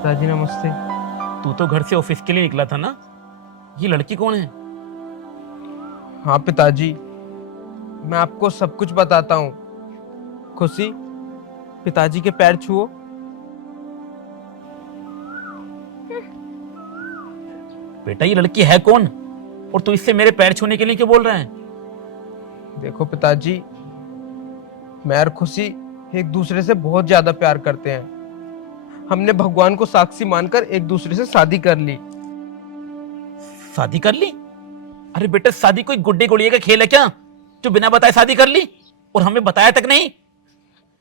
पिताजी नमस्ते। तू तो घर से ऑफिस के लिए निकला था ना, ये लड़की कौन है? हाँ पिताजी, मैं आपको सब कुछ बताता हूँ। खुशी, पिताजी के पैर छुओ। बेटा ये लड़की है कौन, और तू इससे मेरे पैर छूने के लिए क्यों बोल रहा है? देखो पिताजी, मैं और खुशी एक दूसरे से बहुत ज्यादा प्यार करते हैं। हमने भगवान को साक्षी मानकर एक दूसरे से शादी कर ली। शादी कर ली? अरे बेटा शादी कोई गुड्डे गुड़िया का खेल है क्या, जो बिना बताए शादी कर ली और हमें बताया तक नहीं?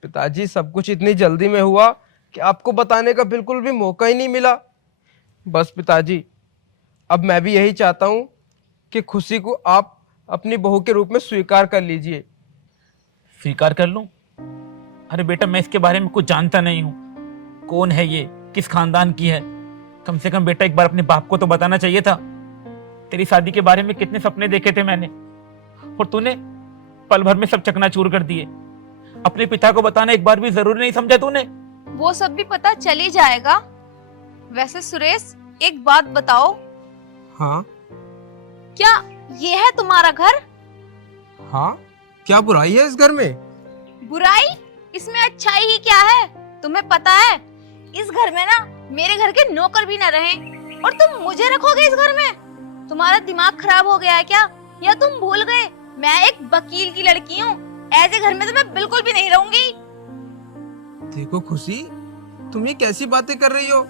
पिताजी सब कुछ इतनी जल्दी में हुआ कि आपको बताने का बिल्कुल भी मौका ही नहीं मिला। बस पिताजी, अब मैं भी यही चाहता हूँ कि खुशी को आप अपनी बहू के रूप में स्वीकार कर लीजिए। स्वीकार कर लूं? अरे बेटा मैं इसके बारे में कुछ जानता नहीं हूं। कौन है ये, किस खानदान की है? कम से कम बेटा एक बार अपने बाप को तो बताना चाहिए था। तेरी शादी के बारे में कितने सपने देखे थे मैंने, और तूने पल भर में सब चकनाचूर कर दिए। अपने पिता को बताना एक बार भी जरूरी नहीं समझा तूने? वो सब भी पता चल ही जाएगा। वैसे सुरेश, एक बात बताओ, हाँ क्या ये है तुम्हारा घर? हाँ, क्या बुराई है इस घर में? बुराई? इसमें अच्छाई ही क्या है? तुम्हें पता है इस घर में ना मेरे घर के नौकर भी न रहे, और तुम मुझे रखोगे इस घर में? तुम्हारा दिमाग खराब हो गया है क्या, या तुम भूल गए मैं एक वकील की लड़की हूँ? ऐसे घर में तो मैं बिल्कुल भी नहीं रहूंगी। देखो खुशी, तुम ये कैसी बातें कर रही हो?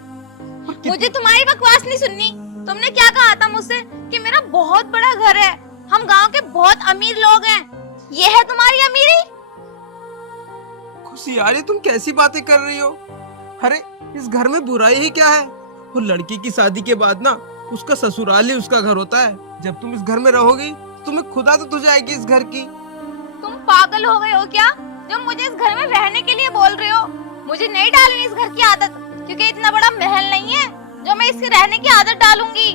मुझे तुम्हारी बकवास नहीं सुननी। तुमने क्या कहा था मुझसे कि मेरा बहुत बड़ा घर है, हम गांव के बहुत अमीर लोग हैं। ये है तुम्हारी अमीरी? खुशी यार, ये तुम कैसी बातें कर रही हो? अरे इस घर में बुराई ही क्या है? और लड़की की शादी के बाद ना उसका ससुराल ही उसका घर होता है। जब तुम इस घर में रहोगी तो तुम्हें खुदा तो जाएगी इस घर की। तुम पागल हो गए हो क्या, जो मुझे इस घर में रहने के लिए बोल रहे हो? मुझे नहीं डालनी इस घर की आदत, क्योंकि इतना बड़ा महल नहीं है जो मैं इसके रहने की आदत डालूंगी।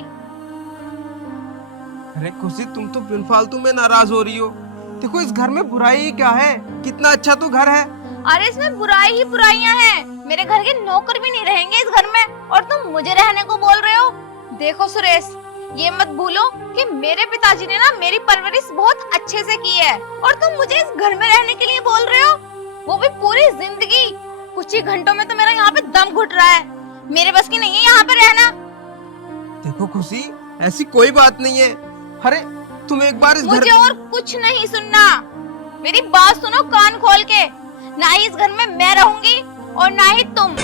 अरे खुशी, तुम तो बेफालतू में नाराज हो रही हो। देखो इस घर में बुराई ही क्या है, कितना अच्छा तो घर है। अरे इसमें बुराई ही बुराइयां हैं। मेरे घर के नौकर भी नहीं रहेंगे इस घर में, और तुम मुझे रहने को बोल रहे हो? देखो सुरेश, ये मत भूलो कि मेरे पिताजी ने ना मेरी परवरिश बहुत अच्छे से की है, और तुम मुझे इस घर में रहने के लिए बोल रहे हो, वो भी पूरी जिंदगी। कुछ ही घंटों में तो मेरा यहाँ पे दम घुट रहा है। मेरे बस की नहीं है यहाँ पे रहना। देखो खुशी, ऐसी कोई बात नहीं है। अरे तुम एक बार इस मुझे घर... और कुछ नहीं सुनना। मेरी बात सुनो कान खोल के। ना ही इस घर में मैं रहूंगी और ना ही तुम।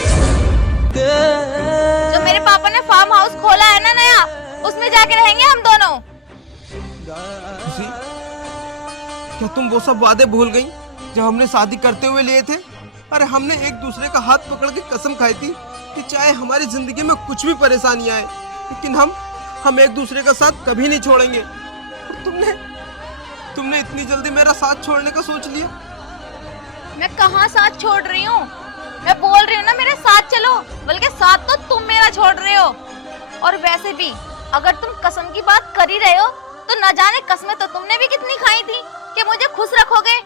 जो मेरे पापा ने फार्म हाउस खोला है ना नया, उसमें जाके रहेंगे हम दोनों। खुशी, क्या तुम वो सब वादे भूल गई जो हमने शादी करते हुए लिए थे? अरे हमने एक दूसरे का हाथ पकड़ के कसम खाई थी कि चाहे हमारी जिंदगी में कुछ भी परेशानी आए, लेकिन हम एक दूसरे का साथ कभी नहीं छोड़ेंगे। और तुमने इतनी जल्दी मेरा साथ छोड़ने का सोच लिया। मैं कहाँ साथ छोड़ रही हूँ? मैं बोल रही हूँ ना मेरे साथ चलो, बल्कि साथ तो तुम मेरा छोड़ रहे हो। और वैसे भी अगर तुम कसम की बात कर ही रहे हो, तो न जाने कसमें तो तुमने भी कितनी खाई थी कि मुझे खुश रखोगे।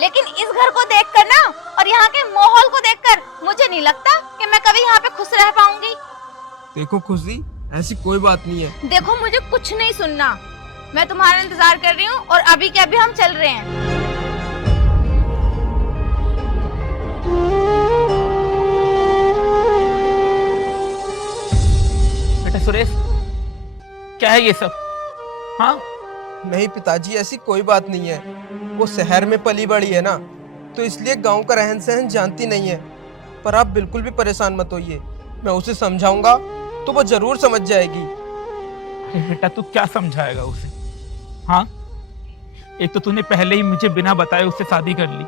लेकिन इस घर को देखकर ना, और यहाँ के माहौल को देखकर, मुझे नहीं लगता कि मैं कभी यहाँ पे खुश रह पाऊंगी। देखो खुशी, ऐसी कोई बात नहीं है। देखो मुझे कुछ नहीं सुनना। मैं तुम्हारा इंतजार कर रही हूँ, और अभी के अभी हम चल रहे हैं। बेटा सुरेश, क्या है ये सब? हाँ नहीं पिताजी, ऐसी कोई बात नहीं है। वो शहर में पली बड़ी है ना, तो इसलिए गांव का रहन सहन जानती नहीं है। पर आप बिल्कुल भी परेशान मत होइए, मैं उसे समझाऊंगा तो वो जरूर समझ जाएगी। अरे बेटा तू क्या समझाएगा उसे? हाँ, एक तो तूने पहले ही मुझे बिना बताए उससे शादी कर ली,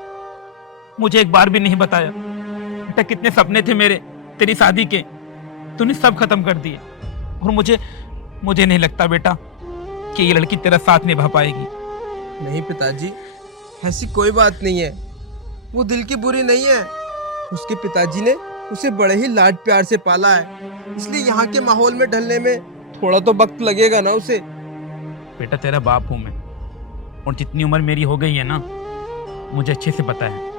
मुझे एक बार भी नहीं बताया। बेटा कितने सपने थे मेरे तेरी शादी के, तूने सब खत्म कर दिए। और मुझे नहीं लगता बेटा कि ये लड़की तेरा साथ निभा पाएगी। नहीं पिताजी, ऐसी कोई बात नहीं है। वो दिल की बुरी नहीं है। उसके पिताजी ने उसे बड़े ही लाड प्यार से पाला है, इसलिए यहाँ के माहौल में ढलने में थोड़ा तो वक्त लगेगा ना उसे। बेटा तेरा बाप हूं मैं, और जितनी उम्र मेरी हो गई है ना, मुझे अच्छे से पता है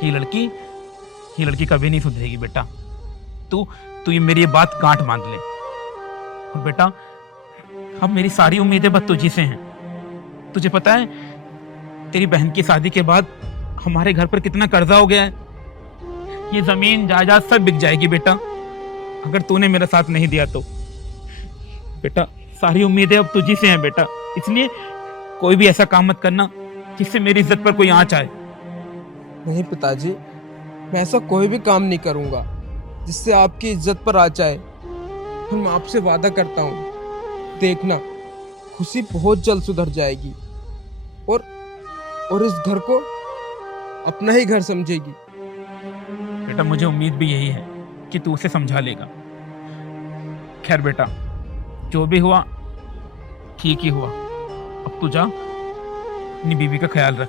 कि ये लड़की कभी नहीं सुधरेगी बेटा। तू तू ये मेरी ये बात गांठ बांध ले। और बेटा अब मेरी सारी उम्मीदें बस तुझी से हैं। तुझे पता है तेरी बहन की शादी के बाद हमारे घर पर कितना कर्जा हो गया है। ये जमीन जायदाद सब बिक जाएगी बेटा अगर तूने मेरा साथ नहीं दिया तो। बेटा सारी उम्मीदें अब तुझी से हैं बेटा, इसलिए कोई भी ऐसा काम मत करना जिससे मेरी इज्जत पर कोई आंच आए। नहीं पिताजी, मैं ऐसा कोई भी काम नहीं करूंगा जिससे आपकी इज्जत पर आँच आए। और मैं आपसे वादा करता हूँ, देखना खुशी बहुत जल्द सुधर जाएगी और इस घर को अपना ही घर समझेगी। बेटा मुझे उम्मीद भी यही है कि तू उसे समझा लेगा। खैर बेटा जो भी हुआ ठीक ही हुआ। अब तू जा अपनी बीवी का ख्याल रख,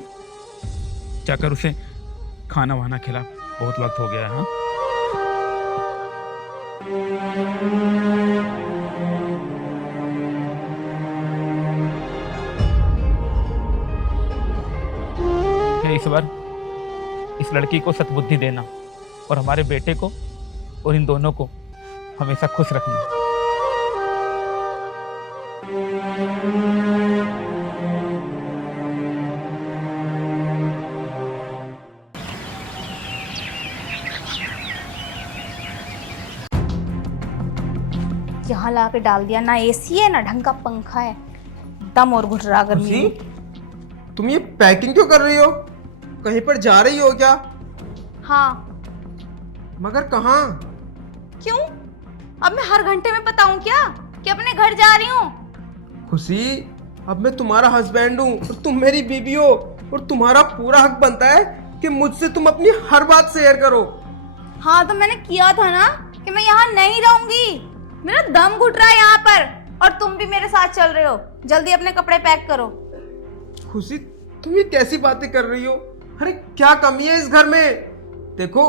जाकर उसे खाना वाना खिला, बहुत वक्त हो गया है। हाँ इस बार इस लड़की को सद्बुद्धि देना और हमारे बेटे को और इन दोनों को हमेशा खुश रखना। यहाँ ला के डाल दिया, ना एसी है ना ढंग का पंखा है, दम और घुट रहा गर्मी खुशी, में। तुम ये पैकिंग क्यों कर रही हो? कहीं पर जा रही हो क्या? हाँ। मगर कहाँ? क्यों? अब मैं हर घंटे में बताऊं क्या कि अपने घर जा रही हूँ? खुशी, अब मैं तुम्हारा हस्बैंड हूँ और तुम मेरी बीवी हो और तुम्हारा पूरा हक बनता है कि मुझसे तुम अपनी हर बात शेयर करो। हाँ तो मैंने किया था ना कि मैं यहाँ नहीं रहूंगी, मेरा दम घुट रहा है यहाँ पर, और तुम भी मेरे साथ चल रहे हो। जल्दी अपने कपड़े पैक करो। खुशी, तुम ये कैसी बातें कर रही हो? अरे क्या कमी है इस घर में? देखो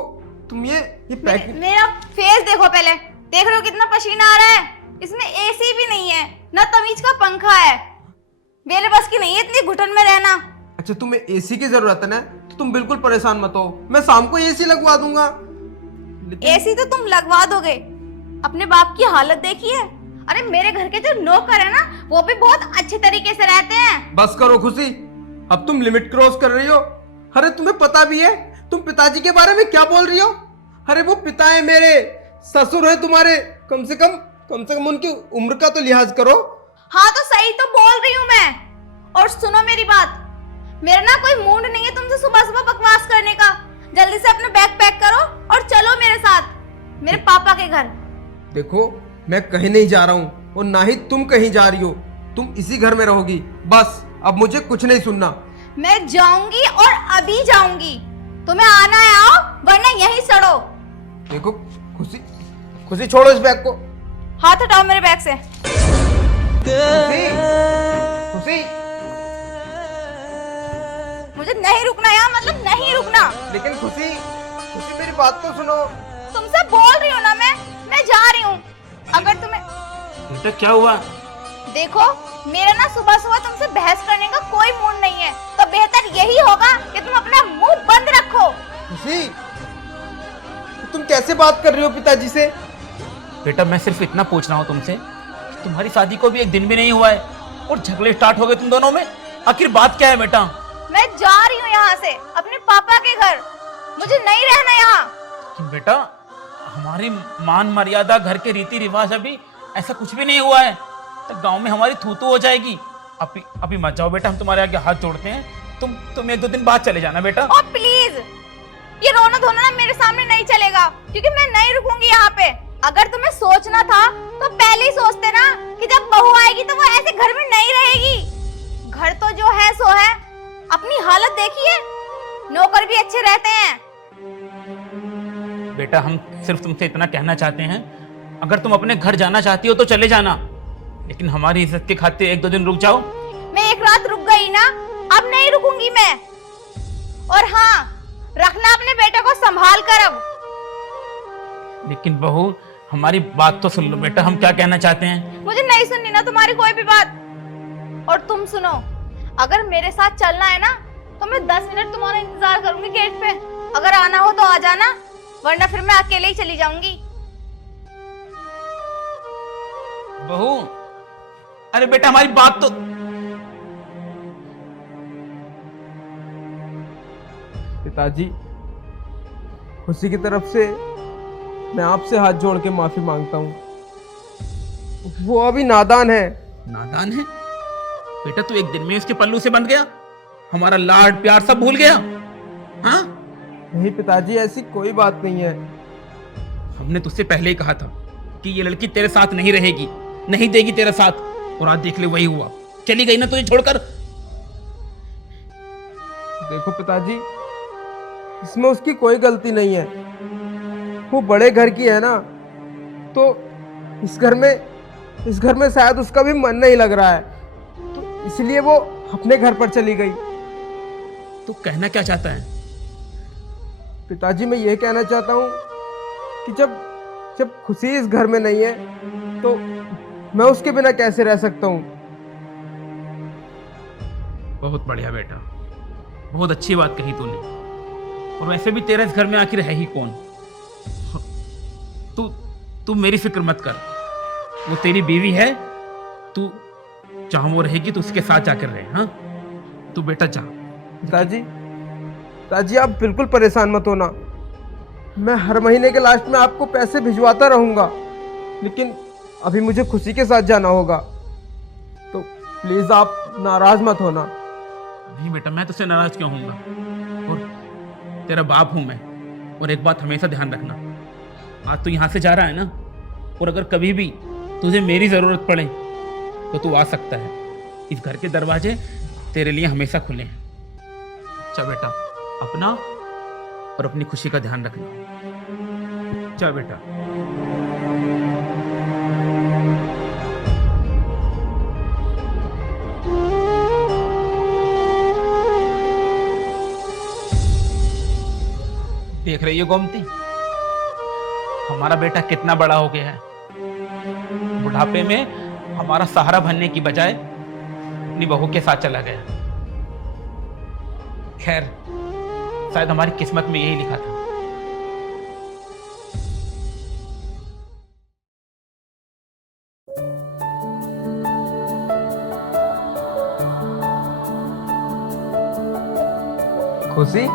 तुम ये पैकिंग। मेरा फेस देखो पहले, देख रहे हो कितना पसीना आ रहा है? इसमें एसी भी नहीं है, ना तमीज का पंखा है। मेरे बस की नहीं है इतनी घुटन में रहना। अच्छा तुम्हें एसी की जरूरत है ना, तो तुम बिल्कुल परेशान मत हो, मैं शाम को एसी लगवा दूंगा। एसी तो तुम लगवा दोगे, अपने बाप की हालत देखी है? अरे मेरे घर के जो नौकर है ना, वो भी बहुत अच्छे तरीके से रहते हैं। बस करो खुशी, अब तुम लिमिट क्रॉस कर रही हो। अरे तुम्हें पता भी है तुम पिताजी के बारे में क्या बोल रही हो? अरे वो पिता है मेरे, ससुर है तुम्हारे, कम से कम उनकी उम्र का तो लिहाज करो। हाँ तो सही तो बोल रही हूँ मैं। और सुनो मेरी बात, मेरा ना कोई मूड नहीं है तुमसे सुबह सुबह बकवास करने का। जल्दी से अपने बैग पैक करो और चलो मेरे साथ मेरे पापा के घर। देखो मैं कहीं नहीं जा रहा हूँ और ना ही तुम कहीं जा रही हो, तुम इसी घर में रहोगी। बस अब मुझे कुछ नहीं सुनना। मैं जाऊंगी और अभी जाऊंगी, तुम्हें आना है आओ, वरना यहीं सड़ो। देखो खुशी छोड़ो इस बैग को। हाथ हटाओ मेरे बैग से। खुशी मुझे नहीं रुकना यहाँ, मतलब नहीं रुकना। लेकिन खुशी मेरी बात तो सुनो। तुमसे बोल रही हूँ ना मैं जा रही हूँ। अगर तुम्हें बेटा क्या हुआ? देखो मेरा ना सुबह सुबह तुमसे बहस करने का कोई मूड नहीं है, तो बेहतर यही होगा कि तुम अपना मुंह बंद रखो। खुशी तुम कैसे बात कर रही हो पिताजी से? बेटा मैं सिर्फ इतना पूछ रहा हूँ तुमसे, तुम्हारी शादी को भी एक दिन भी नहीं हुआ है और झगड़े स्टार्ट हो गए तुम दोनों में। आखिर बात क्या है बेटा? मैं जा रही हूँ यहाँ से अपने पापा के घर, मुझे नहीं रहना यहाँ। कि बेटा हमारी मान मर्यादा, घर के रीति रिवाज, अभी ऐसा कुछ भी नहीं हुआ है तो गांव में हमारी थू हो जाएगी। अभी मत जाओ बेटा, हम तुम्हारे आगे हाथ जोड़ते हैं। तुम 1-2 दिन बाद चले जाना बेटा। और प्लीज ये रोना धोना ना मेरे सामने नहीं चलेगा, क्योंकि मैं नहीं रुकूंगी यहाँ पे। अगर तुम्हें सोचना था तो पहले ही सोचते ना कि जब बहू आएगी तो वो ऐसे घर में नहीं रहेगी। घर तो जो है सो है, अपनी हालत देखिए, नौकर भी अच्छे रहते हैं। बेटा हम सिर्फ तुमसे इतना कहना चाहते हैं, अगर तुम अपने घर जाना चाहती हो तो चले जाना, लेकिन हमारी इज्जत के खातिर 1-2 दिन रुक जाओ। मैं एक रात रुक गई ना, अब नहीं रुकूंगी मैं। और हाँ, रखना अपने बेटे को संभाल कर अब। लेकिन बहू हमारी बात तो सुन लो बेटा, हम क्या कहना चाहते हैं। मुझे नहीं सुननी ना तुम्हारी कोई भी बात। और तुम सुनो, अगर मेरे साथ चलना है ना तो मैं 10 मिनट तुम्हारा इंतजार करूंगी गेट पे। अगर आना हो तो आ जाना, वरना फिर मैं अकेले ही चली जाऊंगी। बहू, अरे बेटा हमारी बात तो। पिताजी, खुशी की तरफ से मैं आपसे हाथ जोड़ के माफी मांगता हूँ। वो अभी नादान है। नादान है? बेटा तू एक दिन में उसके पल्लू से बंध गया, हमारा लाड प्यार सब भूल गया। हाँ, नहीं पिताजी, ऐसी कोई बात नहीं है। हमने तुझसे पहले ही कहा था कि ये लड़की तेरे साथ नहीं रहेगी, नहीं देगी तेरा साथ, और आज देख ले वही हुआ। चली गई ना तुझे छोड़कर। देखो पिताजी, इसमें उसकी कोई गलती नहीं है। वो बड़े घर की है ना, तो इस घर में शायद उसका भी मन नहीं लग रहा है, तो इसलिए वो अपने घर पर चली गई। तू कहना क्या चाहता है? पिताजी, मैं ये कहना चाहता हूँ कि जब जब खुशी इस घर में नहीं है, तो मैं उसके बिना कैसे रह सकता हूँ। बहुत बढ़िया बेटा, बहुत अच्छी बात कही तूने। और वैसे भी तेरे इस घर में आखिर है ही कौन? तू मेरी फिक्र मत कर, वो तेरी बीवी है। तू जहां वो रहेगी तो उसके साथ जाकर रहे। हाँ, तू बेटा जा। पिताजी, आप बिल्कुल परेशान मत होना। मैं हर महीने के लास्ट में आपको पैसे भिजवाता रहूंगा, लेकिन अभी मुझे खुशी के साथ जाना होगा, तो प्लीज आप नाराज मत होना। नहीं बेटा, मैं तुझसे नाराज क्यों होऊंगा? और तेरा बाप हूं मैं। और एक बात हमेशा ध्यान रखना, आज तू यहां से जा रहा है ना, और अगर कभी भी तुझे मेरी जरूरत पड़े तो तू आ सकता है। इस घर के दरवाजे तेरे लिए हमेशा खुले हैं। अच्छा बेटा, अपना और अपनी खुशी का ध्यान रखना। अच्छा बेटा। देख रही हो गोमती, हमारा बेटा कितना बड़ा हो गया है। बुढ़ापे में हमारा सहारा बनने की बजाय अपनी बहू के साथ चला गया। खैर, शायद हमारी किस्मत में यही लिखा था। खुशी,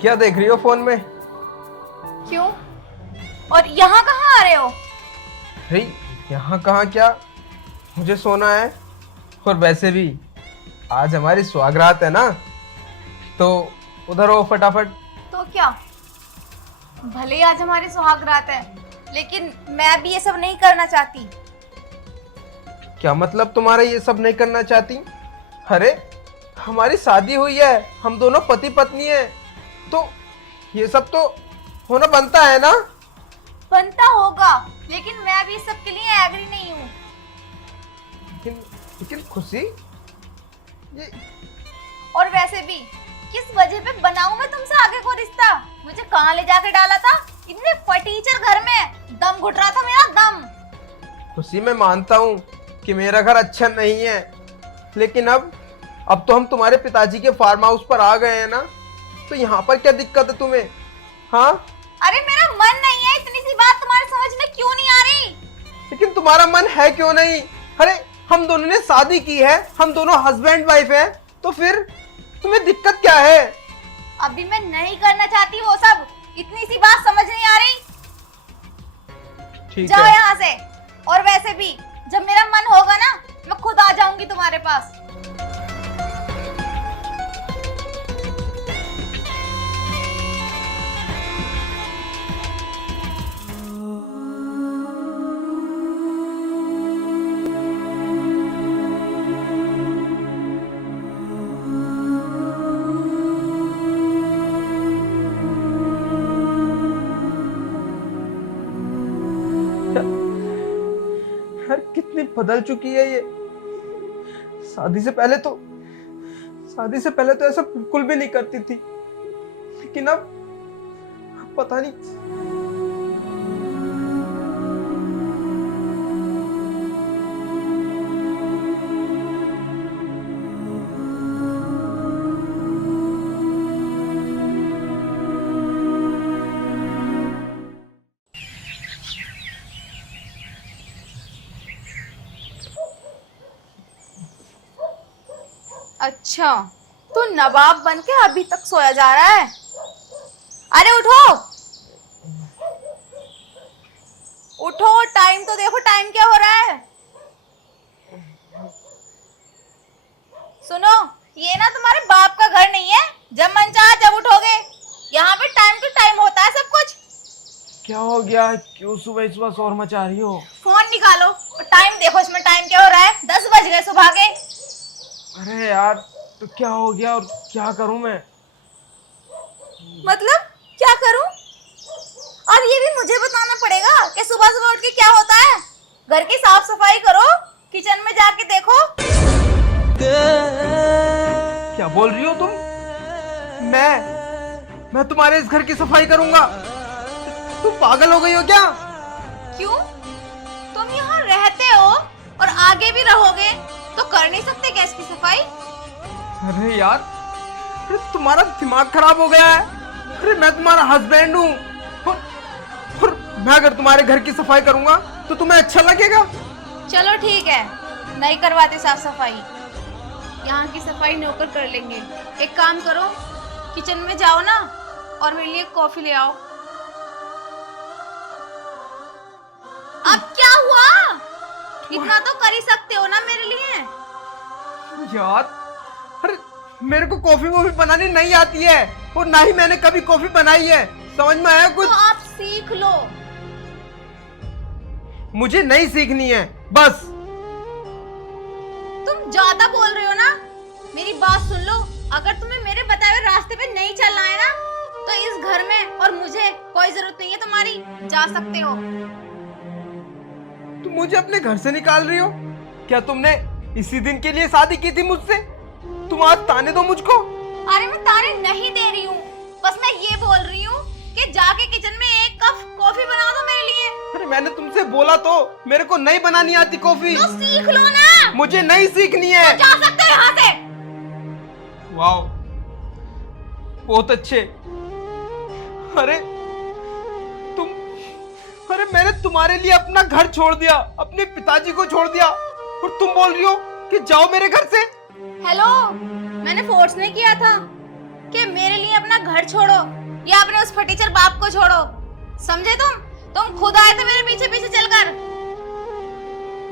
क्या देख रही हो फोन में? क्यों? और यहाँ कहाँ आ रहे हो? अरे यहाँ कहाँ क्या, मुझे सोना है। और वैसे भी आज हमारी सुहागरात है ना, तो उधर हो फटाफट। तो क्या, भले ही आज हमारी सुहागरात है, लेकिन मैं भी ये सब नहीं करना चाहती। क्या मतलब तुम्हारा ये सब नहीं करना चाहती? अरे हमारी शादी हुई है, हम दोनों पति पत्नी हैं, तो ये सब तो होना बनता है ना। बनता होगा, लेकिन मैं अभी इस सब के लिए एग्री नहीं हूँ। लेकिन खुशी, ये और वैसे भी किस वजह पे बनाऊं मैं तुमसे आगे को रिश्ता? मुझे कहाँ ले जाके डाला था? इतने फटीचर घर में दम घुट रहा था मेरा दम। खुशी, मैं मानता हूँ कि मेरा घर अच्छा नहीं है, लेकिन अब तो हम तुम्हारे पिताजी के फार्म हाउस पर आ गए हैं ना, तो यहाँ पर क्या दिक्कत है तुम्हें? हाँ, अरे मेरा मन नहीं है, इतनी सी बात तुम्हारे समझ में क्यों नहीं आ रही? लेकिन तुम्हारा मन है क्यों नहीं? अरे हम दोनों ने शादी की है, हम दोनों हस्बैंड वाइफ हैं, तो फिर तुम्हें दिक्कत क्या है? अभी मैं नहीं करना चाहती वो सब, इतनी सी बात समझ नहीं आ रही। ठीक जाओ है। यहाँ से। और वैसे भी जब मेरा मन होगा ना, मैं खुद आ जाऊंगी तुम्हारे पास। यार कितनी बदल चुकी है ये। शादी से पहले तो ऐसा बिल्कुल भी नहीं करती थी, लेकिन अब पता नहीं। अच्छा, तू नवाब बन के अभी तक सोया जा रहा है? अरे उठो उठो, टाइम तो देखो, टाइम क्या हो रहा है। सुनो, ये ना तुम्हारे बाप का घर नहीं है, जब मन चाहे जब उठोगे। यहाँ पे टाइम टू टाइम होता है सब कुछ। क्या हो गया? क्यों सुबह सुबह शोर मचा रही हो? फोन निकालो और टाइम देखो, इसमें टाइम क्या हो रहा है। 10 बज गए सुबह के। अरे यार, तो क्या हो गया और क्या करूं मैं? मतलब क्या करूं? अब ये भी मुझे बताना पड़ेगा कि सुबह सुबह उठ के क्या होता है। घर की साफ सफाई करो, किचन में जाके देखो। क्या बोल रही हो तुम? मैं तुम्हारे इस घर की सफाई करूंगा? तुम पागल हो गई हो क्या? क्यों? तुम यहाँ रहते हो और आगे भी रहोगे, तो कर नहीं सकते क्या इसकी सफाई? अरे यार, अरे तुम्हारा दिमाग खराब हो गया है। अरे मैं तुम्हारा हस्बैंड हूँ, और मैं अगर तुम्हारे घर की सफाई करूंगा तो तुम्हें अच्छा लगेगा? चलो ठीक है, नहीं करवाते साफ सफाई। यहाँ की सफाई नौकर कर लेंगे। एक काम करो, किचन में जाओ ना और मेरे लिए कॉफी ले आओ। अब क्या हुआ? इतना तो कर ही सकते हो ना मेरे लिए। यार, अरे मेरे को कॉफी वॉफी बनानी नहीं आती है, और ना ही मैंने कभी कॉफी बनाई है। समझ में आया कुछ? तो आप सीख लो। मुझे नहीं सीखनी है, बस। तुम ज्यादा बोल रहे हो ना। मेरी बात सुन लो, अगर तुम्हें मेरे बताए हुए रास्ते पे नहीं चलना है ना, तो इस घर में और मुझे कोई जरूरत नहीं है तुम्हारी। जा सकते हो। तुम मुझे अपने घर से निकाल रही हो? क्या तुमने इसी दिन के लिए शादी की थी मुझसे? तुम आज ताने दो मुझको। अरे मैं ताने नहीं दे रही हूँ, बस मैं ये बोल रही हूँ कि जाके किचन में एक कप कॉफी बना दो मेरे लिए। अरे मैंने तुमसे बोला तो, मेरे को नहीं बनानी आती कॉफी। तो सीख लो ना। मुझे नहीं सीखनी है। तो जा सकते हो यहाँ से। वाह, बहुत अच्छे। अरे अरे मैंने तुम्हारे लिए अपना घर छोड़ दिया, अपने पिताजी को छोड़ दिया, और तुम बोल रही हो कि जाओ मेरे घर से। हेलो, मैंने फोर्स नहीं किया था कि मेरे लिए अपना घर छोड़ो या अपने उस फटीचर बाप को छोड़ो। समझे तुम खुद आए थे मेरे पीछे पीछे चलकर।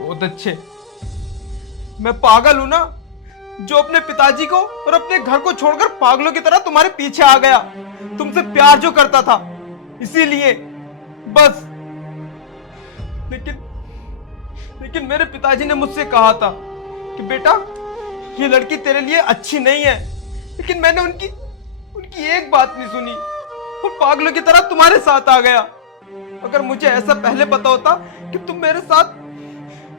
बहुत अच्छे। मैं पागल हूं ना, जो अपने पिताजी को और अपने घर को छोड़कर पागलों की तरह तुम्हारे पीछे आ गया, तुमसे प्यार जो करता था इसीलिए, बस। लेकिन मेरे पिताजी ने मुझसे कहा था कि बेटा, ये लड़की तेरे लिए अच्छी नहीं है, लेकिन मैंने उनकी एक बात नहीं सुनी और पागलों की तरह तुम्हारे साथ आ गया। अगर मुझे ऐसा पहले पता होता कि तुम मेरे साथ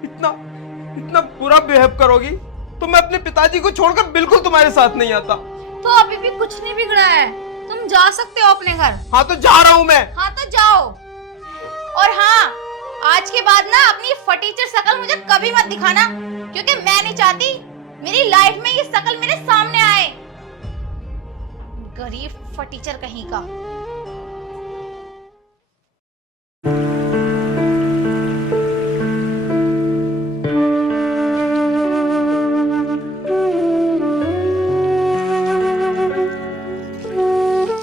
इतना बुरा बिहेव करोगी, तो मैं अपने पिताजी को छोड़कर बिल्कुल तुम्हारे साथ नहीं आता। तो अभी भी कुछ नहीं बिगड़ा है, तुम जा सकते हो अपने घर। हाँ तो जा रहा हूं मैं। हाँ तो जाओ। और हाँ, आज के बाद ना अपनी फटीचर शकल मुझे कभी मत दिखाना, क्योंकि मैं नहीं चाहती मेरी लाइफ में ये शकल मेरे सामने आए। गरीब फटीचर कहीं का।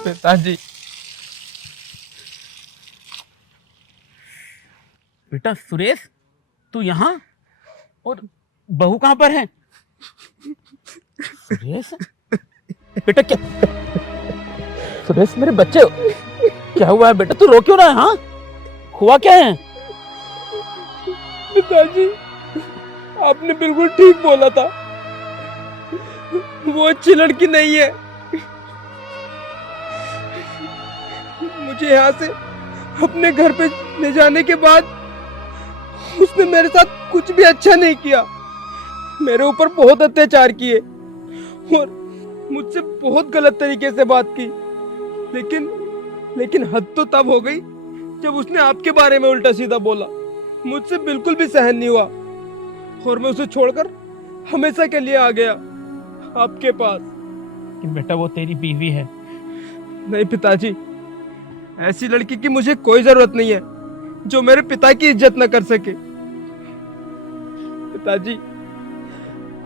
पिताजी। बेटा सुरेश, तू यहाँ? और बहू कहाँ पर है? सुरेश बेटा, क्या सुरेश मेरे बच्चे, क्या हुआ है बेटा? तू रो क्यों रहा है? हाँ, हुआ क्या है? पिताजी, आपने बिल्कुल ठीक बोला था, वो अच्छी लड़की नहीं है। मुझे यहाँ से अपने घर पे ले जाने के बाद उसने मेरे साथ कुछ भी अच्छा नहीं किया, मेरे ऊपर बहुत अत्याचार किए और मुझसे बहुत गलत तरीके से बात की। लेकिन हद तो तब हो गई जब उसने आपके बारे में उल्टा सीधा बोला। मुझसे बिल्कुल भी सहन नहीं हुआ और मैं उसे छोड़कर हमेशा के लिए आ गया आपके पास। कि बेटा वो तेरी बीवी है। नहीं पिताजी, ऐसी लड़की की मुझे कोई जरूरत नहीं है जो मेरे पिता की इज्जत न कर सके। पिताजी,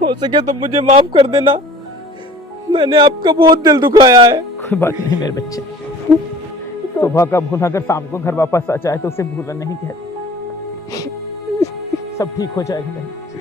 हो सके तो मुझे माफ कर देना। मैंने आपका बहुत दिल दुखाया है। कोई बात नहीं मेरे बच्चे, सुबह का भूला अगर शाम को घर वापस आ जाए तो उसे भूला नहीं कहते। सब ठीक हो जाएगा मेरे बच्चे।